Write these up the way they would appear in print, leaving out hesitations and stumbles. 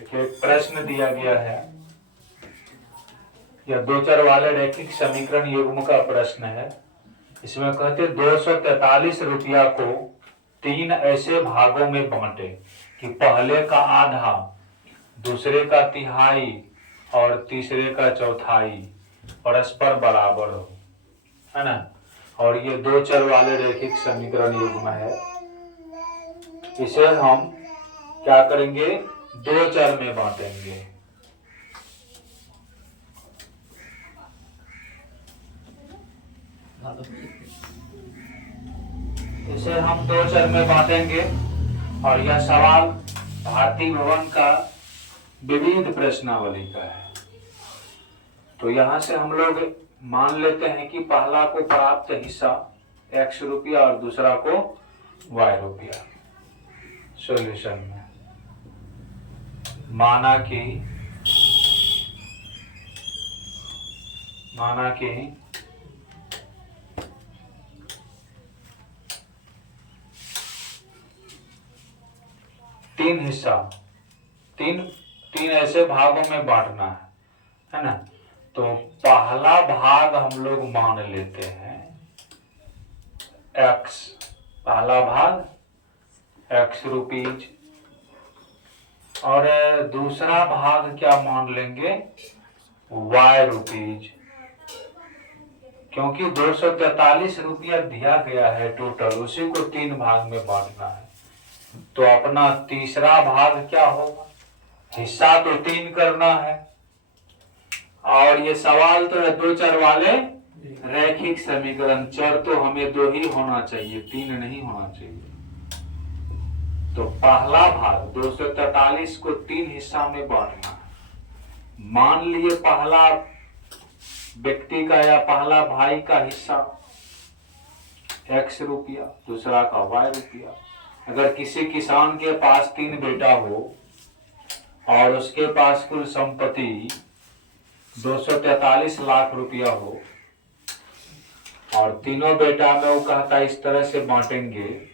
देखिए एक प्रश्न दिया गया है, यह दो चर वाले रैखिक समीकरण युग्म का प्रश्न है। इसमें कहते 243 रुपया को 3 ऐसे भागों में बांटे कि पहले का आधा, दूसरे का तिहाई और तीसरे का चौथाई परस्पर बराबर हो, है ना। और ये दो चर वाले रैखिक समीकरण युग्म है। इसे हम क्या करेंगे, दो चर में बांटेंगे। इसे हम दो चर में बांटेंगे और यह सवाल भारतीय भवन का विविध प्रश्नावली का है। तो यहां से हम लोग मान लेते हैं कि पहला को प्राप्त हिस्सा x रुपया और दूसरा को y रुपया। सॉल्यूशन में माना कि तीन हिस्सा, तीन ऐसे भागों में बांटना है ना। तो पहला भाग हम लोग मान लेते हैं x, पहला भाग x रुपीज, और दूसरा भाग क्या मान लेंगे, y रुपीज। क्योंकि 243 रुपया दिया गया है टोटल, उसी को तीन भाग में बांटना है। तो अपना तीसरा भाग क्या होगा, हिस्सा तो तीन करना है, और ये सवाल तो है दो चर वाले रैखिक समीकरण, चर तो हमें दो ही होना चाहिए, तीन नहीं होना चाहिए। तो पहला भाग 243 को तीन हिस्सा में बांटना है। मान लिए पहला व्यक्ति का या पहला भाई का हिस्सा x रुपया, दूसरा का y रुपया। अगर किसी किसान के पास तीन बेटा हो और उसके पास कुल संपत्ति 243 लाख रुपया हो, और तीनों बेटा में वो कहता इस तरह से बांटेंगे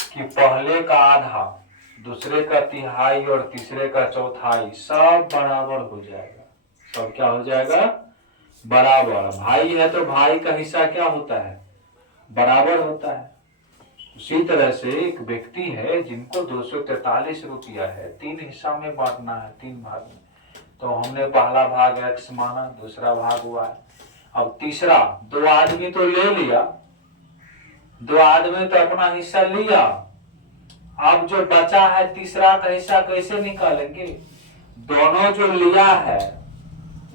कि पहले का आधा, दूसरे का तिहाई और तीसरे का चौथाई सब बराबर हो जाएगा। सब क्या हो जाएगा, बराबर। भाई है तो भाई का हिस्सा क्या होता है, बराबर होता है। उसी तरह से एक व्यक्ति है जिनको 243 रुपया है, तीन हिस्सा में बांटना है, तीन भाग में। तो हमने पहला भाग x माना, दूसरा भाग y। अब तीसरा, दो आदमी तो ले लिया, दो आदमी तो अपना हिस्सा लिया। अब जो बचा है तीसरा का हिस्सा कैसे निकालेंगे, दोनों जो लिया है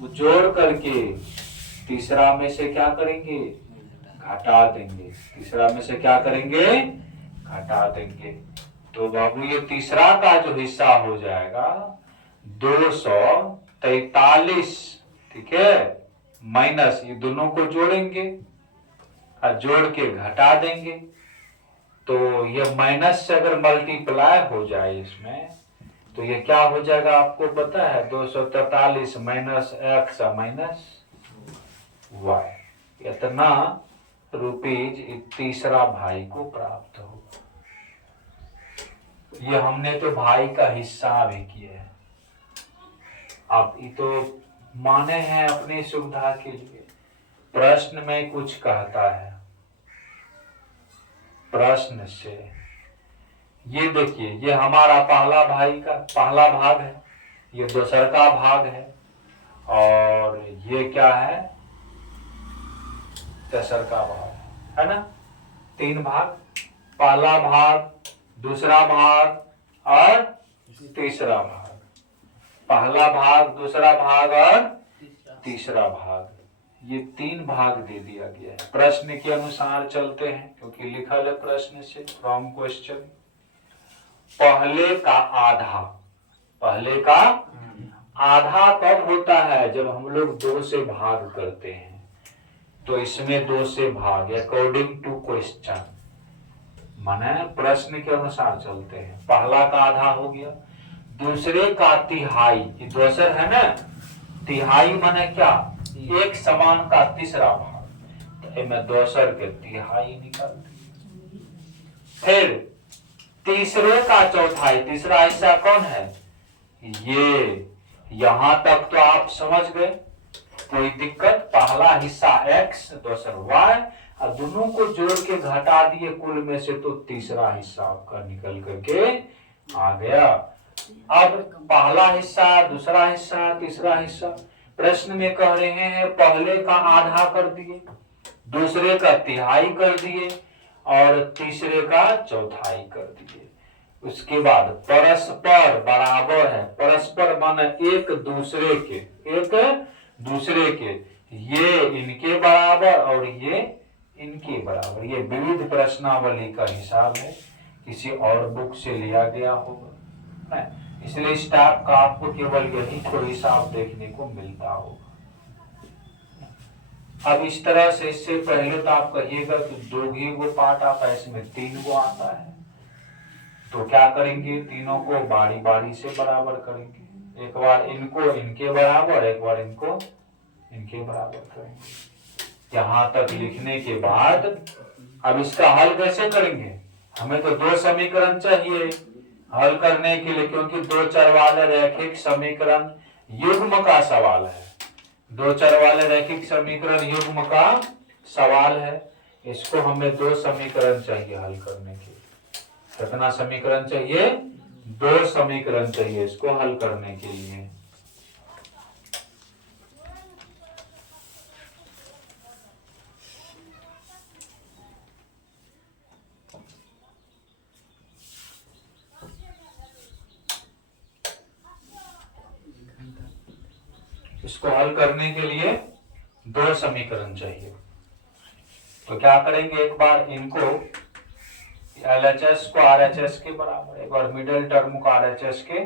वो जोड़ करके तीसरा में से क्या करेंगे, घटा देंगे। तीसरा में से क्या करेंगे, घटा देंगे। तो बाबू ये तीसरा का जो हिस्सा हो जाएगा 243, ठीक है, माइनस ये दोनों को जोड़ेंगे और जोड़ के घटा देंगे। तो ये माइनस से अगर मल्टीप्लाई हो जाए इसमें, तो ये क्या हो जाएगा आपको पता है, 243 माइनस x माइनस y, इतना रुपीज तीसरा भाई को प्राप्त होगा। ये हमने तो भाई का हिस्सा भी किया है। अब ये तो माने हैं अपनी सुविधा के लिए। प्रश्न में कुछ कहता है, प्रश्न से ये देखिए, ये हमारा पहला भाई का पहला भाग है, ये दूसरा का भाग है, और ये क्या है, तेसर का भाग है ना। तीन भाग, पहला भाग, दूसरा भाग और तीसरा भाग। पहला भाग, दूसरा भाग और तीसरा भाग, ये तीन भाग दे दिया गया है। प्रश्न के अनुसार चलते हैं, क्योंकि लिखा है प्रश्न से, फ्रॉम क्वेश्चन। पहले का आधा, पहले का आधा कब होता है, जब हम लोग दो से भाग करते हैं। तो इसमें दो से भाग, अकॉर्डिंग टू क्वेश्चन, माने प्रश्न के अनुसार चलते हैं। पहला का आधा हो गया, दूसरे का तिहाई, ये दूसर है ना, तिहाई माने क्या, एक समान का तीसरा भाग। तो मैं दूसर के तिहाई निकाल दी। फिर तीसरे का चौथाई, तीसरा हिस्सा कौन है? ये। यहां तक तो आप समझ गए, कोई दिक्कत? पहला हिस्सा x, दूसरा y, और दोनों को जोड़ के घटा दिए कुल में से, तो तीसरा हिस्सा आपका निकल करके आ गया। अब पहला हिस्सा, दूसरा हिस्सा, तीसरा हिस्सा, प्रश्न में कह रहे हैं पहले का आधा कर दिए, दूसरे का तिहाई कर दिए, और तीसरे का चौथाई कर दिए। उसके बाद परस्पर बराबर है, परस्पर माने एक दूसरे के, एक दूसरे के, ये इनके बराबर और ये इनके बराबर। ये विविध प्रश्नावली का हिसाब है, किसी और बुक से लिया गया होगा, इसलिए इस टाइप का आपको केवल यही कोई हिसाब देखने को मिलता होगा। अब इस तरह से, इससे पहले तो आप कहिएगा कि 2 गो पार्ट आता है, इसमें 3 गो आता है, तो क्या करेंगे? तीनों को बारी बारी से बराबर करेंगे। एक बार इनको इनके बराबर, एक बार इनको इनके बराबर करेंगे। यहां तक लिखने के बाद अब इसका हल कैसे करेंगे? हमें तो 2 समीकरण चाहिए हल करने के लिए, क्योंकि 2 चर वाले रैखिक समीकरण युग्म का सवाल है। 2 चर वाले रैखिक समीकरण युग्म का सवाल है। इसको हमें 2 समीकरण चाहिए हल करने के लिए। कितना समीकरण चाहिए? 2 समीकरण चाहिए इसको हल करने के लिए। इसको हल करने के लिए 2 समीकरण चाहिए। तो क्या करेंगे? एक बार इनको LHS को RHS के बराबर, एक बार मिडिल टर्म को RHS के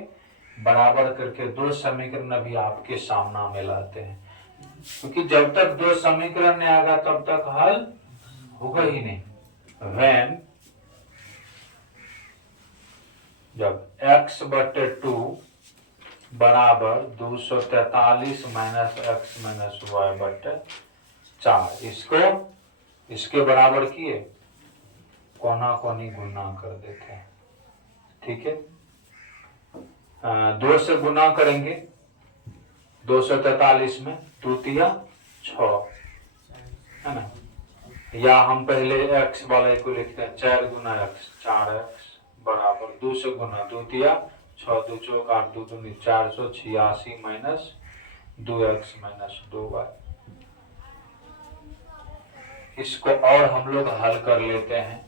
बराबर करके 2 समीकरण अभी आपके सामना में लाते हैं, क्योंकि जब तक 2 समीकरण नहीं आएगा तब तक हल होगा ही नहीं। When जब x/2 बराबर 243 माइनस x माइनस y/4, इसको इसके बराबर किए, कोना कोनी गुना कर देते हैं। ठीक है, 2 से गुना करेंगे 243 में, 2 तिया 6, है ना? या हम पहले x वाले को लिखते हैं 4 गुना x, 4x बराबर 2 से गुना 2 तिया 6, 2 चौक 8, 2 दूनी 486 माइनस 2x माइनस 2y। इसको और हम लोग हल कर लेते हैं।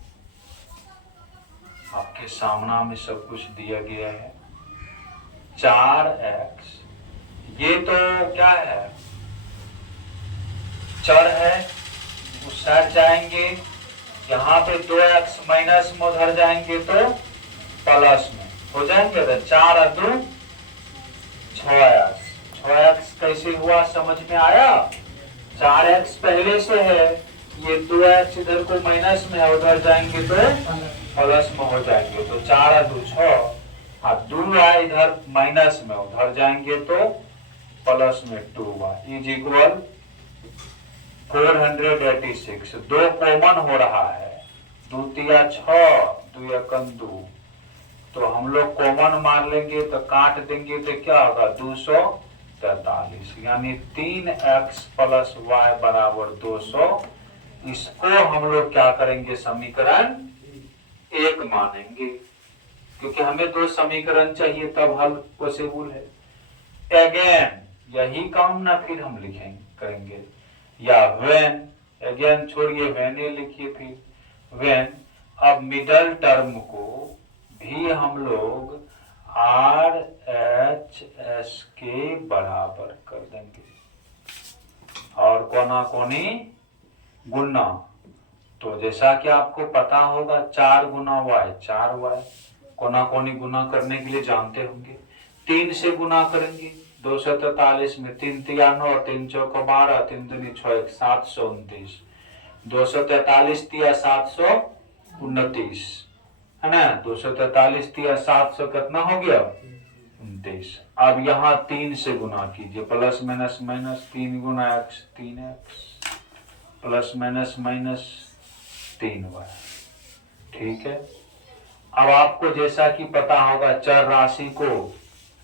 आपके सामना में सब कुछ दिया गया है। 4x, ये तो क्या है? चर है, उस साइड जाएंगे, यहाँ पे 2x माइनस में उधर जाएंगे तो प्लस में हो जाएंगे। तो 4 और 2 6x, 6x कैसे हुआ समझ में आया? 4x पहले से है, ये 2x इधर को माइनस में है, उधर जाएंगे तो प्लस में हो जाएंगे। तो 4 और 2 6, और 2y इधर माइनस में, उधर जाएंगे तो प्लस में 2y इज इक्वल 486। 2 कॉमन हो रहा है, 2 तिया 6, 2 एकम 2, तो हम लोग कॉमन मार लेंगे तो काट देंगे तो क्या होगा? 243, यानी 3x प्लस y बराबर 200। इसको हम लोग क्या करेंगे? समीकरण 1 मानेंगे, क्योंकि हमें 2 समीकरण चाहिए तब हल पॉसिबल है। अगेन यही काम ना फिर हम लिखेंगे करेंगे, या व्हेन, अगेन छोड़िए, व्हेन लिखिए, फिर व्हेन। अब मिडल टर्म को भी हम लोग RHS के बराबर कर देंगे, और कोना कोनी गुना। तो जैसा कि आपको पता होगा 4 गुना y 4y, कोना कोनी गुना करने के लिए जानते होंगे। 3 से गुना करेंगे 243 में, 3 तिया 9, 3 चौक 12, 3 दूनी 6, 729, 243 तिया 729, है ना? 243 तिया 700 कितना हो गया? 29। अब यहाँ 3 से गुना कीजिए, प्लस माइनस माइनस, 3 गुना x 3x, plus minus minus 3y। ठीक है, अब आपको जैसा कि पता होगा चर राशि को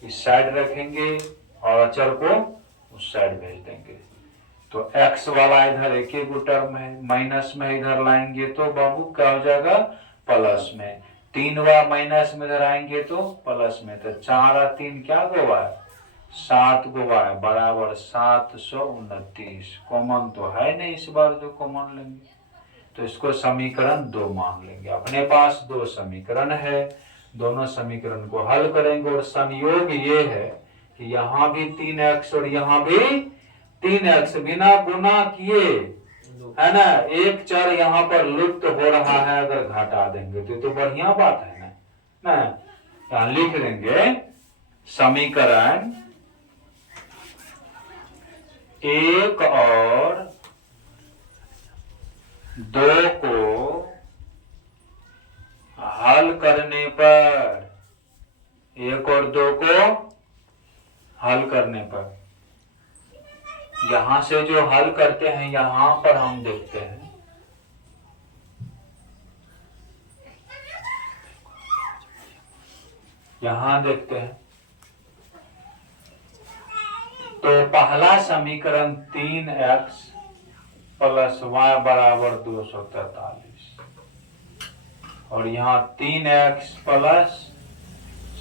इस साइड रखेंगे और अचर को उस साइड भेज देंगे। तो x वाला इधर एक ही टर्म है, माइनस में इधर लाएंगे तो बाबू क्या हो जाएगा प्लस में, 3 माइनस में इधर आएंगे तो प्लस में, तो 4 और 3 क्या गोवा है 7 गोवा है बराबर 729। कॉमन तो है नहीं इस बार जो कॉमन लेंगे, तो इसको समीकरण 2 मान लेंगे। अपने पास 2 समीकरण है, दोनों समीकरण को हल करेंगे और संयोग ये है कि यहाँ भी 3x और यहाँ भी 3x बिना गुना किए, है ना, एक चर यहाँ पर लुप्त हो रहा है, अगर घटा देंगे तो ये तो बढ़िया बात है ना। यहाँ लिख देंगे समीकरण 1 और 2 को हल करने पर, 1 और 2 को हल करने पर, यहां से जो हल करते हैं यहां पर हम देखते हैं, यहां देखते हैं तो पहला समीकरण 3x प्लस y बराबर 243 और यहाँ 3x प्लस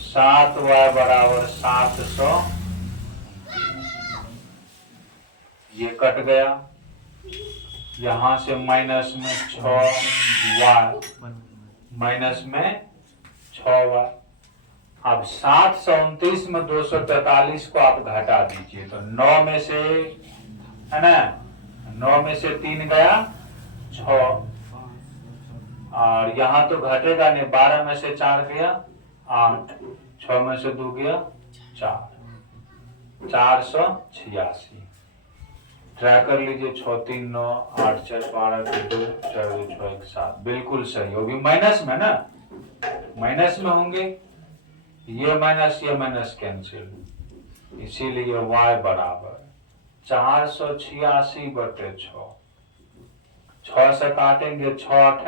7y बराबर 700, ये कट गया, यहां से माइनस में 6y, माइनस में 6y। अब 729 में 243 को आप घटा दीजिए तो 9 में से, है ना, 9 में से 3 गया 6, और यहाँ तो घटेगा नहीं, 12 में से 4 गया 8, 6 में से 2 गया 4, 486। ट्राई कर लीजिए, 6 3 9 8 4 12 2 4 2 6 1 7, बिल्कुल सही होगी। माइनस में ना, माइनस में होंगे, ये माइनस कैंसिल, इसीलिए y बराबर 486 बटे 6, 6 से काटेंगे 6 8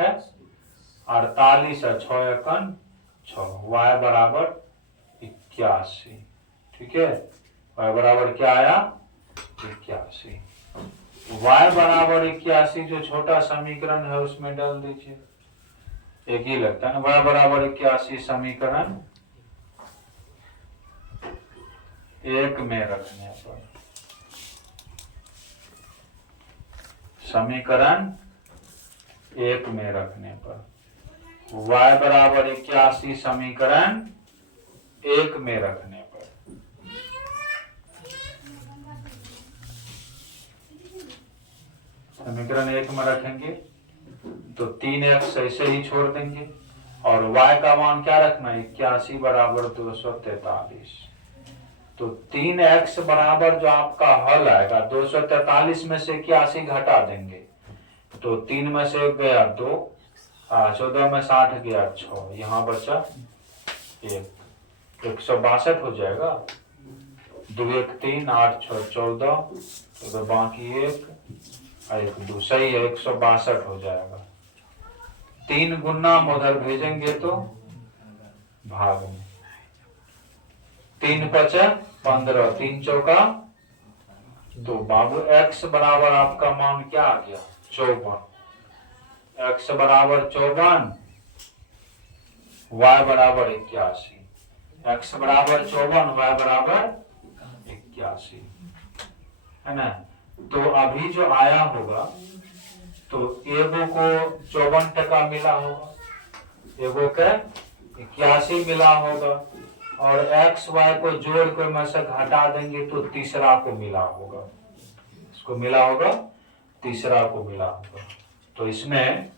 48 और 6 एकन 6, y बराबर 81। ठीक है, y बराबर क्या आया 81। y बराबर 81 जो छोटा समीकरण है उसमें डाल दीजिए, एक ही लगता है ना। y बराबर 81 समीकरण 1 में रखने पर, समीकरण 1 में रखने पर y बराबर 81 समीकरण 1 में रखने पर, समीकरण 1 में रखेंगे तो 3x ऐसे ही छोड़ देंगे और y का मान क्या रखना है 81 बराबर 243। तो 3x बराबर जो आपका हल आएगा 243 में से 81 घटा देंगे तो 3 में से 1 गया 2, 14 में 60 गया 6, यहाँ बचा 1, 162 हो जाएगा। 2 1 3 8 6 14, तो बाकी 1 1 2, सही है, 162 हो जाएगा। 3 गुना उधर भेजेंगे तो भाग में, 3 5 15, 3 चौका, तो बाबू x बराबर आपका मान क्या आ गया 54, x बराबर 54, y बराबर 81, x बराबर 54, y बराबर 81, है ना। तो अभी जो आया होगा तो एगो को 54% मिला होगा, एगो के 81 मिला होगा, और x y को जोड़ कर में से घटा देंगे तो तीसरा को मिला होगा, इसको मिला होगा, तीसरा को मिला होगा। तो इसमें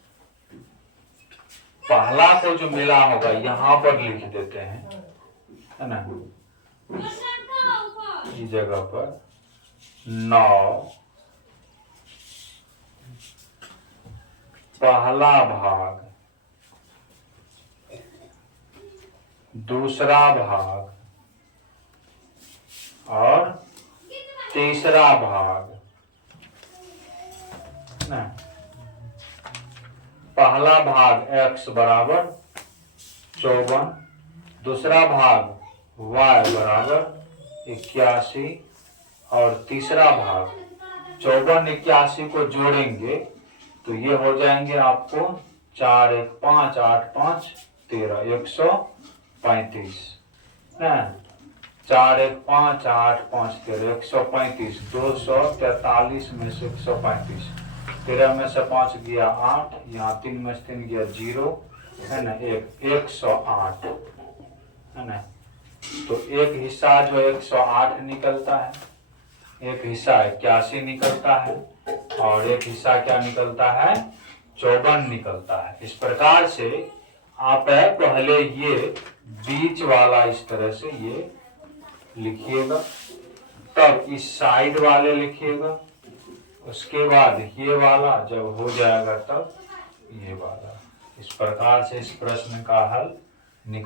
पहला को जो मिला होगा यहां पर लिख देते हैं, है ना, इस जगह पर 9 पहला भाग, दूसरा भाग और तीसरा भाग ना। पहला भाग x बराबर 54, दूसरा भाग y बराबर 81 और तीसरा भाग 54 81 को जोड़ेंगे तो ये हो जाएंगे आपको 4 1 5 8 5 13 135 है। 4 1 5 8 5 13 135 243 में से 135 13 में से 5 गया 8 यहाँ 3 में से 3 गया 0 है ना 108 है ना। तो एक हिस्सा जो 108 निकलता है, एक हिस्सा 81 निकलता है और एक हिस्सा क्या निकलता है 54 निकलता है। इस प्रकार से आप पहले ये बीच वाला इस तरह से ये लिखिएगा, तब इस साइड वाले लिखिएगा, उसके बाद ये वाला जब हो जाएगा तब ये वाला। इस प्रकार से इस प्रश्न का हल निकल